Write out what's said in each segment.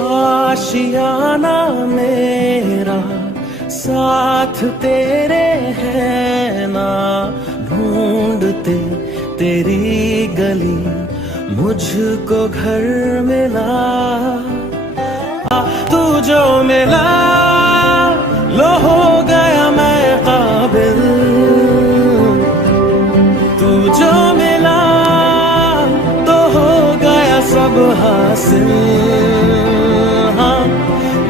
आशियाना मेरा साथ तेरे है ना, ढूंढते तेरी गली मुझको घर मिला। तू जो मिला लो हो गया मैं काबिल, तू जो मिला तो हो गया सब हासिल। हाँ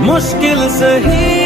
मुश्किल सही